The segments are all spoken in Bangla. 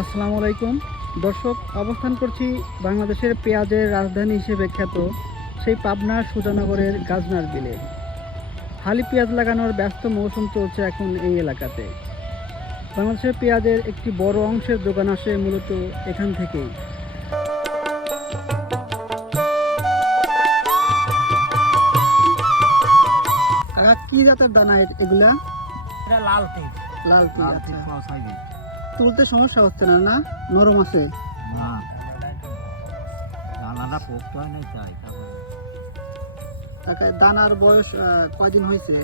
আসসালামু আলাইকুম দর্শক, অবস্থান করছি বাংলাদেশের পেঁয়াজের রাজধানী হিসেবে খ্যাত সেই পাবনা সুজানগরের গাজনার বিলে। হালি পেঁয়াজ লাগানোর ব্যস্ত মৌসুম চলছে এখন এই এলাকাতে। বাংলাদেশের পেঁয়াজের একটি বড় অংশের যোগান আসে মূলত এখান থেকেই। কি জাতের দানা এগুলা? এটা লাল টিপ। লাল পেঁয়াজ। তুলতে সমস্যা হচ্ছে না? না, নরম আছে। দানার বয়স কয়দিন হয়েছে?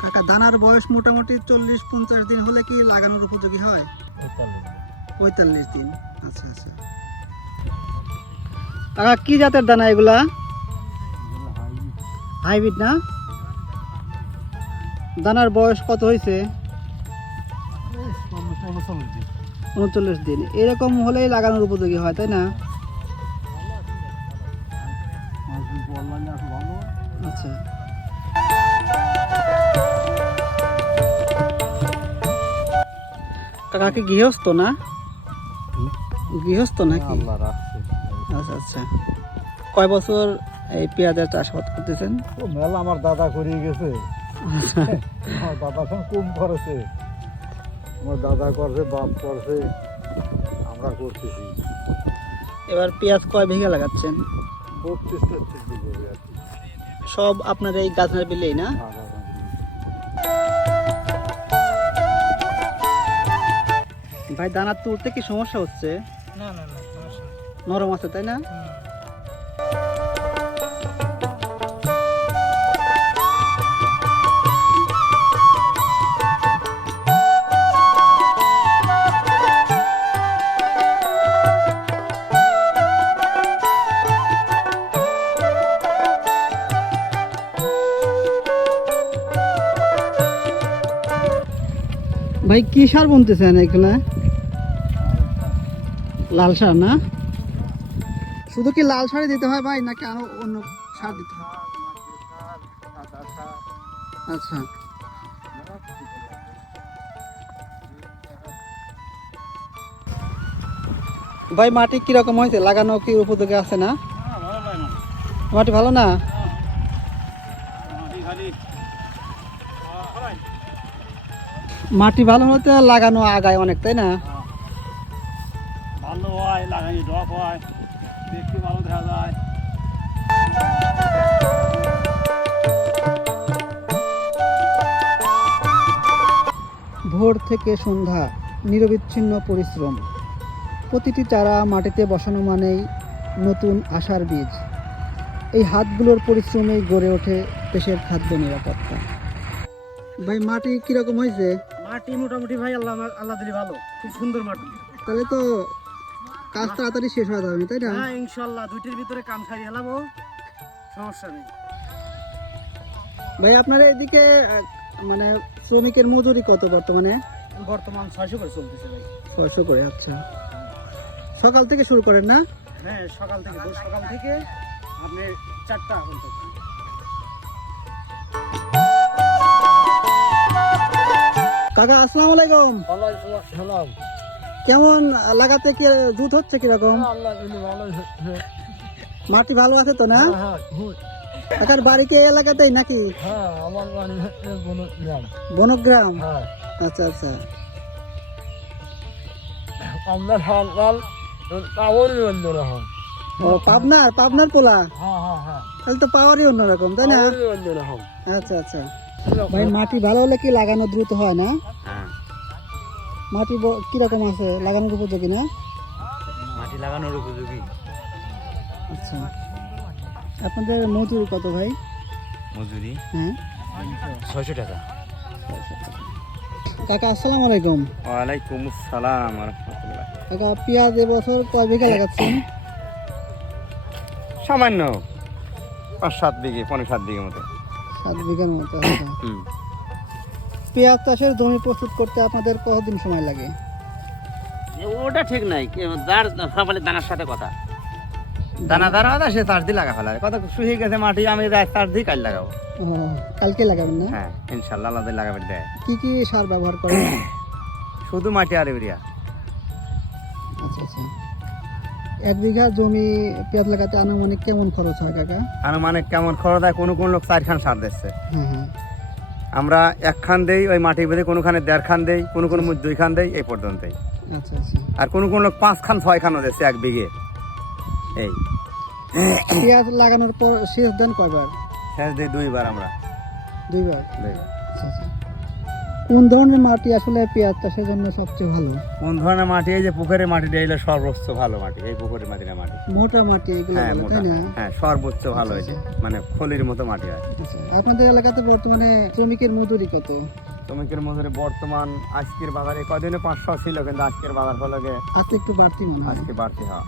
কাকা, দানার বয়স মোটামুটি 40-50 দিন হলে কি লাগানোর উপযোগী হয়? 45 দিন। আচ্ছা আচ্ছা। কাকা, কি জাতের দানা এগুলা? হাইব্রিড না? দানার বয়স কত হয়েছে? 39 দিন। এরকম হলেই লাগানোর উপযোগী হয়, তাই না? আচ্ছা। কাকা কি গৃহস্থ না? গৃহস্থ নাকি? আচ্ছা আচ্ছা। কয় বছর এই পেঁয়াজের চাষাবাদ করতেছেন? মেলা আমার দাদা করিয়ে গেছে। আমার দাদা কম করেছে, আমার দাদা করছে, বাপ করছে, আমরা করতেছি। এবার পেঁয়াজ কয় বিঘা লাগাচ্ছেন? 32-33 বিঘা। সব আপনার এই গাজনার বিলেই না? ভাই, দানা তুলতে কি সমস্যা হচ্ছে? না না না, নরম আছে, তাই না? ভাই, কি সার বুনতেছেন এখানে? লাল সার না? শুধু কি লাল সারই দিতে হয় ভাই, নাকি আরো অন্য সার দিতে হয়? আচ্ছা। ভাই, মাটি কিরকম হয়েছে? লাগানো কি উপযোগী আছে না? মাটি ভালো না? মাটি ভালো হতে লাগানো আগায় অনেক, তাই না? ভালো হয়, লাগাই ডক হয়, দেখতে ভালো দেখা যায়। ভোর থেকে সন্ধ্যা নিরবিচ্ছিন্ন পরিশ্রম। প্রতিটি চারা মাটিতে বসানো মানেই নতুন আশার বীজ। এই হাতগুলোর পরিশ্রমেই গড়ে ওঠে দেশের খাদ্য নিরাপত্তা। ভাই, মাটি কিরকম হয়েছে? মাটি মোটামুটি ভাই আল্লাহ দিলি ভালো, খুব সুন্দর মাটি। তাহলে তো কাজ তাড়াতাড়ি শেষ হয়ে যাবে, তাই না? হ্যাঁ, ইনশাল্লাহ 2টির ভিতরে কাম সারি হেলাবো, সমস্যা নেই। ভাই, আপনার এদিকে মানে শ্রমিকের মজুরি কত বর্তমানে? বর্তমান 600 করে চলতেছে ভাই। 600 করে। আচ্ছা। সকাল থেকে শুরু করেন না? হ্যাঁ, সকাল থেকে আপনি 4টা পর্যন্ত। কাকা, আসসালামু আলাইকুম। সালাম। কেমন লাগাতে কি জুত হচ্ছে কিরকম? মাটি ভালো আছে তো না? কাকার বাড়িতে এই এলাকাতেই নাকি? হ্যাঁ, আমার বাড়ি হচ্ছে বনগ্রাম। বনগ্রাম? হ্যাঁ। আচ্ছা আচ্ছা। আমরা সকাল পাওয়ারই অন্যরকম। ও, পাবনার পোলা? হ্যাঁ হ্যাঁ হ্যাঁ, তাহলে তো পাওয়ারই অন্যরকম, তাই না? পাওয়ারই অন্যরকম। আচ্ছা আচ্ছা। ভাই, মাটি ভালো হলে কি লাগানো দ্রুত হয় না? মাটি কিরকম আছে, লাগানোর উপযোগী না? মাটি লাগানোর উপযোগী। আচ্ছা। আপনাদের মজুরি কত ভাই? মজুরি হ্যাঁ, 600 টাকা। কাকা, আসসালামু আলাইকুম। ওয়ালাইকুম আসসালাম রাহমাতুল্লাহ। কাকা, পেঁয়াজ এবছর কয় বিঘা লাগাচ্ছেন? সামান্য 5-7 বিঘে, 5-7 বিঘে মতো। 7 বিঘার মতো। আচ্ছা। পেঁয়াজ চাষের জমি প্রস্তুত করতে আপনাদের কতদিন সময় লাগে? ওটা ঠিক নাই, যার সকালে দানার সাথে কথা। দানাদার আছে সে চাষ দিয়ে লাগা ফেলা কত শুয়ে গেছে মাটি আমি চাষ দিয়ে কাল লাগাবো। ও, কালকে লাগাবেন না? হ্যাঁ ইনশাল্লাহ আল্লাহ লাগাবেন দেয়। কি কি সার ব্যবহার করেন? শুধু মাটি আর ইউরিয়া। আচ্ছা আচ্ছা। 1 বিঘা জমি পেঁয়াজ লাগাতে আনুমানিক কেমন খরচ হয় কাকা? আনুমানিক কেমন খরচ হয়, কোন কোন লোক 4 খান সার দিচ্ছে, হ্যাঁ, আমরা 1 খান দেই, ওই মাটি বেঁধে কোনোখানে 1.5 খান দেই, কোনো কোনো 2 খান দেই, এই পর্যন্তই। আচ্ছা আচ্ছা। আর কোন কোন লোক 5 খান 6 খানও দিচ্ছে 1 বিঘে। এই পেঁয়াজ লাগানোর পর সেচ দেন কয়বার? শেষ দিই 2 বার আমরা। 2 বার। 2 বার। আচ্ছা আচ্ছা। কোন ধরনের মাটি আসলে পেঁয়াজ চাষের জন্য সবচেয়ে ভালো? কোন ধরনের মাটি? এই যে পুকুরের মাটি দিয়ে সর্বোচ্চ ভালো মাটি, এই পুকুরের মাটির মাটি। মোটা মাটি এগুলো হ্যাঁ বলে, মোটা, তাই না? হ্যাঁ সর্বোচ্চ ভালো হয়েছে, মানে খলির মতো মাটি হয়। আচ্ছা। আপনাদের এলাকাতে বর্তমানে শ্রমিকের মজুরি কত? শ্রমিকের মজুরি বর্তমান আজকের বাজারে কদিনে 500 ছিল, কিন্তু আজকের বাজার ফলকে আজকে একটু বাড়তি মনে হয়। আজকে বাড়তি হয়।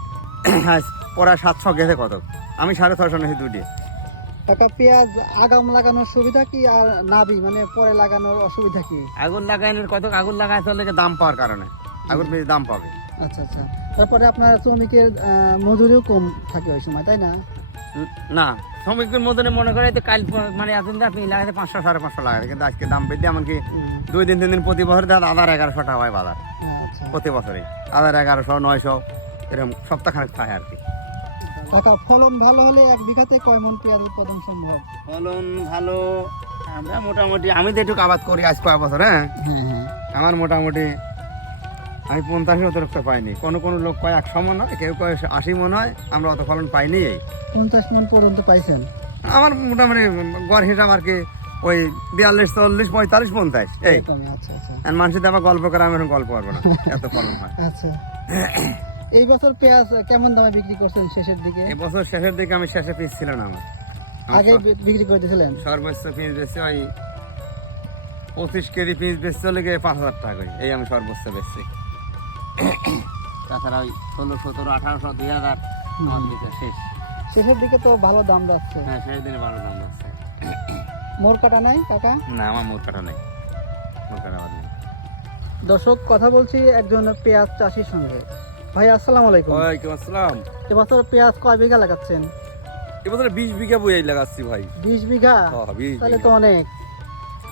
আজ পড়া 700 গেছে কত, আমি 650 নিয়েছি দুটি। কাকা পেঁয়াজ আগাম লাগানোর সুবিধা কি আর নাবি মানে পরে লাগানোর অসুবিধা কি? আগুন লাগানোর কত, আগুন লাগাই চলে দাম পাওয়ার কারণে আগুন বেশি দাম পাবে। আচ্ছা আচ্ছা। তারপরে আপনার শ্রমিকের মজুরিও কম থাকে ওই সময়, তাই না? না, শ্রমিকের মজুরি মনে করে তো কাল মানে এতদিন আপনি লাগাতে 500 550 লাগাতে, কিন্তু আজকে দাম বেশি, এমনকি 2 দিন 3 দিন প্রতি বছর দেখা 1100 টাকা হয় বাজার। আচ্ছা। প্রতি বছরে 1100 900 এরকম সপ্তাহখানেক থাকে আর কি। কাকা ফলন ভালো হলে 1 বিঘাতে কয় মণ পেঁয়াজ উৎপাদন সম্ভব? ফলন ভালো আমরা মোটামুটি, আমি তো একটু আবাদ করি আজ কয়েক বছর। হ্যাঁ হ্যাঁ হ্যাঁ। আমার মোটামুটি আমি 50 অতিরিক্ত পাইনি, কোনো কোনো লোক কয় 100 মন হয়, কেউ কয় 80 মন হয়, আমরা অত ফলন পাইনি। এই 50 মণ পর্যন্ত পাইছেন? আমার মোটামুটি গড় হিসাব আর কি ওই 42 40 45 50 এই। আচ্ছা আচ্ছা। আর মানুষের আবার গল্প করে, আমি এখন গল্প করবো না, এত ফলন হয়। আচ্ছা। এই বছর পেঁয়াজ কেমন দামে বিক্রি করছেন শেষের দিকে? এই বছর শেষের দিকে আমি শেষে পিস ছিল না আমার, আগে বিক্রি করে দিয়েছিলেন? সর্বোচ্চ পিস বেশি ওই 25 কেজি পিস বেচতে হলে 5000 টাকা করে, এই আমি সর্বোচ্চ বেচছি। তাছাড়া ওই 16 17 1800 2000 আমার বিক্রি শেষ। শেষের দিকে তো ভালো দাম যাচ্ছে। হ্যাঁ শেষ দিনে ভালো দাম যাচ্ছে। মোর কাটা নাই কাকা? না আমার মোট কাটা নেই, মোট কাটা বাদ নেই। দর্শক, কথা বলছি একজন পেঁয়াজ চাষির সঙ্গে। ভাই আসসালামু আলাইকুম। ওয়ালাইকুম আসসালাম। এবছর পেঁয়াজ কয় বিঘা লাগাচ্ছেন? এবছর 20 বিঘা বই লাগাচ্ছি ভাই। 20 বিঘা? হ্যাঁ 20 তাহলে তো বিঘা। অনেক।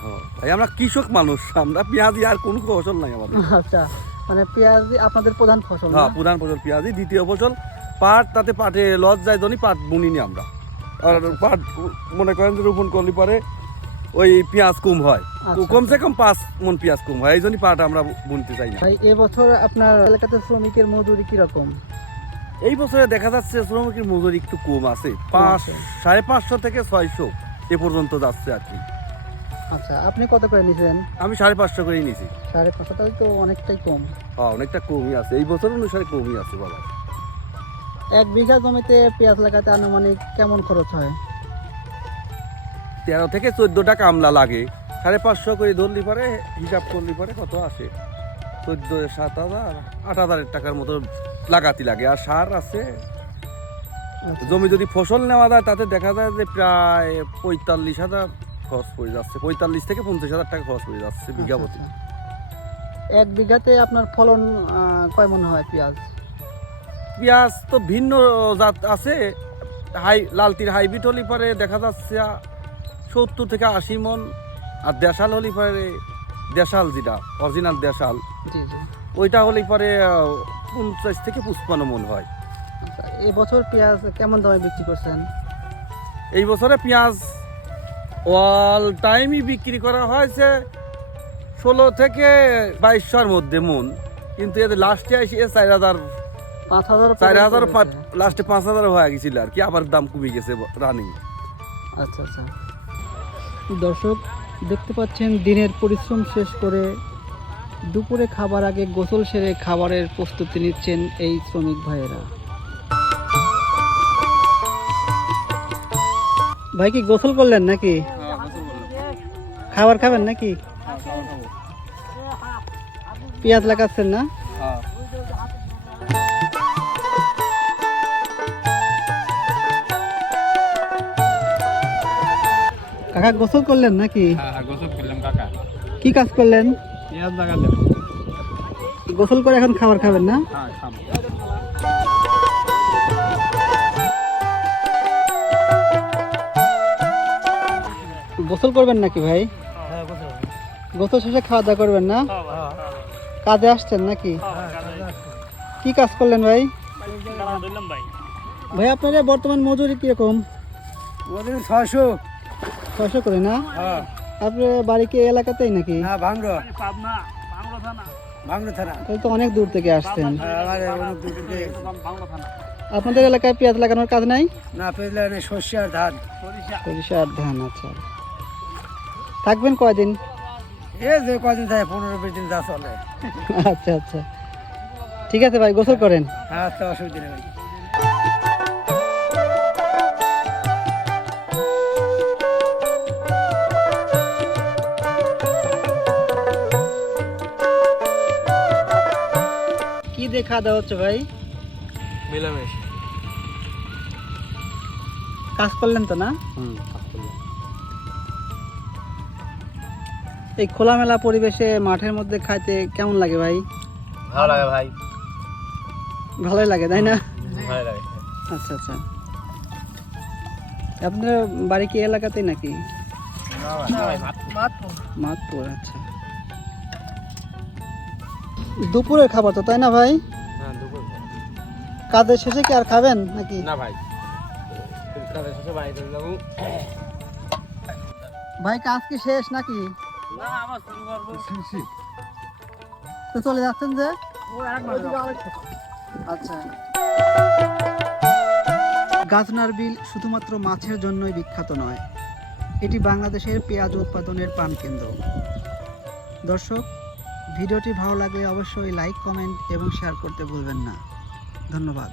হ্যাঁ, ভাই আমরা কৃষক মানুষ, আমরা পেঁয়াজি আর কোনো ফসল নাই আমাদের। আচ্ছা, মানে পেঁয়াজ আপনাদের প্রধান ফসল না? হ্যাঁ প্রধান ফসল পেঁয়াজি, দ্বিতীয় ফসল পাট, তাতে পাটে লস যায় জন্য পাট বুনিনি আমরা। আর পাট মনে করেন যে রোপণ করলে পরে ওই পেঁয়াজ কম হয়, আচ্ছা। কমসে কম 5 মণ পেঁয়াজ কম হয়, এই জন্য পাট আমরা বুনতে চাই না। ভাই এবছর আপনার এলাকাতে শ্রমিকের মজুরি কিরকম? এই বছরে দেখা যাচ্ছে শ্রমিকের মজুরি একটু কম আছে, 550 থেকে 600 এ পর্যন্ত যাচ্ছে আর কি। আচ্ছা, আপনি কত করে নিছেন? আমি 550 করেই নিছি। 550, তাহলে তো অনেকটাই কম। হ্যাঁ অনেকটা কমই আছে, এই বছর অনুসারে কমই আছে বাবা। 1 বিঘা জমিতে পেঁয়াজ লাগাতে আনুমানিক কেমন খরচ হয়? 13 থেকে 14টা কামলা লাগে, 550 করে ধরলি পরে হিসাব করলি পরে কত আসে, 14 7,000 8,000 টাকার মতো লাগাতে লাগে। আর সার আছে, আচ্ছা। জমি যদি ফসল নেওয়া যায় তাতে দেখা যায় যে প্রায় 45,000 খরচ পড়ে যাচ্ছে, 45 থেকে 50,000 টাকা খরচ পড়ে যাচ্ছে বিঘা প্রতি। 1 বিঘাতে আপনার ফলন কয় মণ হয় পেঁয়াজ? পেঁয়াজ তো ভিন্ন জাত আছে, লালতির হাইব্রিড হলে পরে দেখা যাচ্ছে 70 থেকে 80 মণ, আর দেশাল হলে পরে, দেশাল যেটা অরিজিনাল দেশাল জি জি। ওইটা হলে পরে 50 থেকে 55 মণ হয়। আচ্ছা, এবছর পেঁয়াজ কেমন দামে বিক্রি করছেন? এই বছরে পেঁয়াজ অল টাইমই বিক্রি করা হয়েছে 16 থেকে 2200-র মধ্যে মন, কিন্তু এদের লাস্টে এসে 4000 5,000 লাস্টে 5000 হয়ে গেছিল আর কি, আবার দাম কমে গেছে রানিং। আচ্ছা আচ্ছা। দর্শক, দেখতে পাচ্ছেন দিনের পরিশ্রম শেষ করে দুপুরে খাবার আগে গোসল সেরে খাবারের প্রস্তুতি নিচ্ছেন এই শ্রমিক ভাইয়েরা। ভাই কি গোসল করলেন নাকি? খাবার খাবেন নাকি? পেঁয়াজ লাগাচ্ছেন না? কাকা গোসল করলেন নাকি? হ্যাঁ গোসল করলাম কাকা। কি কাজ করলেন? পেঁয়াজ লাগালাম। গোসল করে এখন খাবার খাবেন না? হ্যাঁ খাবো। গোসল করবেন নাকি ভাই? গোসল শেষে খাওয়া দাওয়া করবেন না? কাজে আসছেন নাকি? কি কাজ করলেন ভাই? ভাই আপনাদের বর্তমান মজুরি কিরকম? 600 করে না? আপনার বাড়ি কি এই এলাকাতেই নাকি? তাহলে তো অনেক দূর থেকে আসছেন। আপনাদের এলাকায় পেঁয়াজ লাগানোর কাজ নাই? না, পেঁয়াজ সর্ষে আর ধান। সরিষা আর ধান, আচ্ছা। থাকবেন কয়দিন? যে কদিন থাকে 15-20 দিন যা চলে। আচ্ছা আচ্ছা, ঠিক আছে ভাই, গোসল করেন। আচ্ছা, অসুবিধা নেই। কি দিয়ে খাওয়া দাওয়া হচ্ছে ভাই? মিলামেশ। কাজ করলেন তো না? এই খোলামেলা পরিবেশে মাঠের মধ্যে খাইতে কেমন লাগে ভাই? ভালো লাগে ভাই, ভালোই লাগে তাই না? ভালো লাগে। আচ্ছা আচ্ছা, আপনার বাড়ি কি এলাকাতেই নাকি? মাতপুর, আচ্ছা। দুপুরের খাবার তো তাই না ভাই? কাজের শেষে কি আর খাবেন নাকি? না ভাই, কাজের শেষে বাড়িতে যাবো। ভাই কাজ কি শেষ নাকি? তো চলে যাচ্ছেন যে? আচ্ছা। গাজনার বিল শুধুমাত্র মাছের জন্যই বিখ্যাত নয়, এটি বাংলাদেশের পেঁয়াজ উৎপাদনের প্রাণকেন্দ্র। দর্শক, ভিডিওটি ভালো লাগলে অবশ্যই লাইক, কমেন্ট এবং শেয়ার করতে ভুলবেন না। ধন্যবাদ।